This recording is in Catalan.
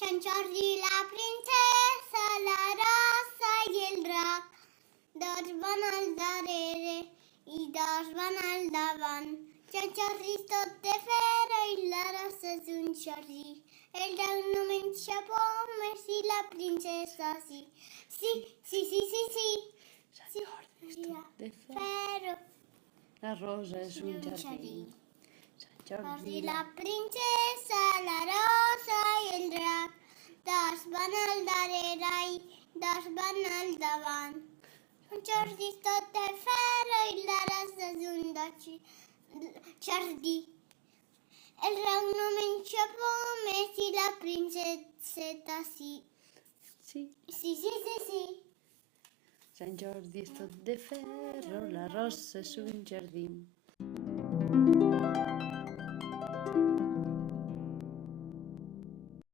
Sant Jordi, la princesa, la rosa i el drac, dos van al darrere i dos van al davant. Sant Jordi és tot de ferro i la rosa és un jardí. El drac no menja pomes i la princesa sí. Sí. Sant Jordi és tot de ferro. La rosa és un jardí. Sant Jordi, La princesa, la rosa i el drac, dos van al darrere i dos van al davant. Sant Jordi és tot de ferro i la rosa és un jardí. El drac no menja pomes i la princeseta sí. Sí. Sant Jordi és tot de ferro, la rosa és un jardí.